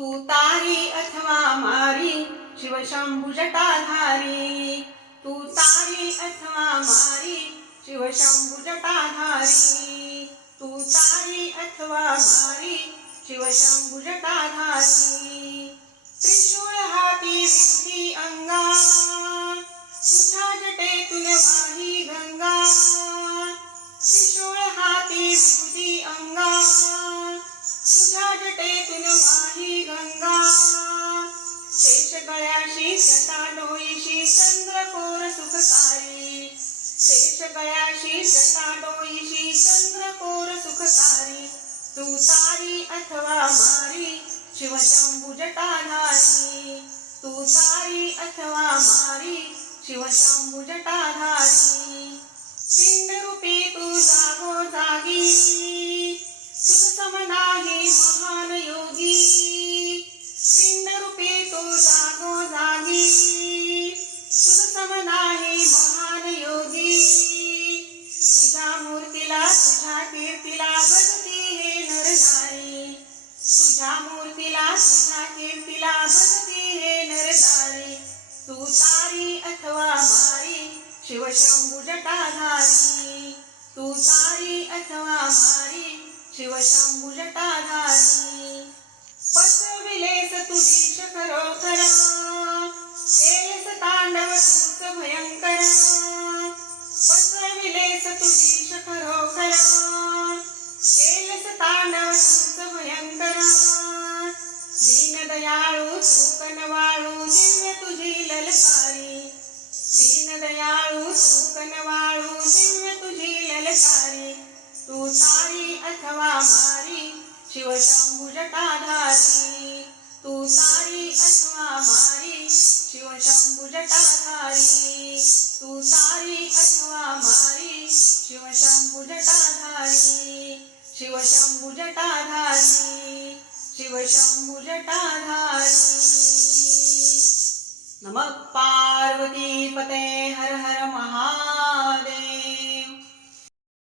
तू तारी अथवा मारी शिवशंभू जटाधारी. तू तारी अथवा मारी शिवशंभू जटाधारी. तू तारी अथवा मारी शिवशंभू जटाधारी. त्रिशूळ अथवा मारी शिवशंभू जटाधारी मारी तू तारी अथवा मारी शिवशंभू जटाधारी. पसरविलेस तुझी खरोखरा केलेस तांडव तूच भयंकर. पसरविलेस तुझी खरोखरा केलेस तांडव तूच भयंकर. दीन दयाळू तू कनवाळू दिव्य तुझी ललका. तुझी तू तारी अथवा मारी शिवशंभू जटाधारी तू तारी अथवा मारी शिवशंभू जटाधारी तू तारी अथवा मारी शिवशंभू जटाधारी शिवशंभू जटाधारी शिवशंभू जटाधारी नमः पार्वती पते हर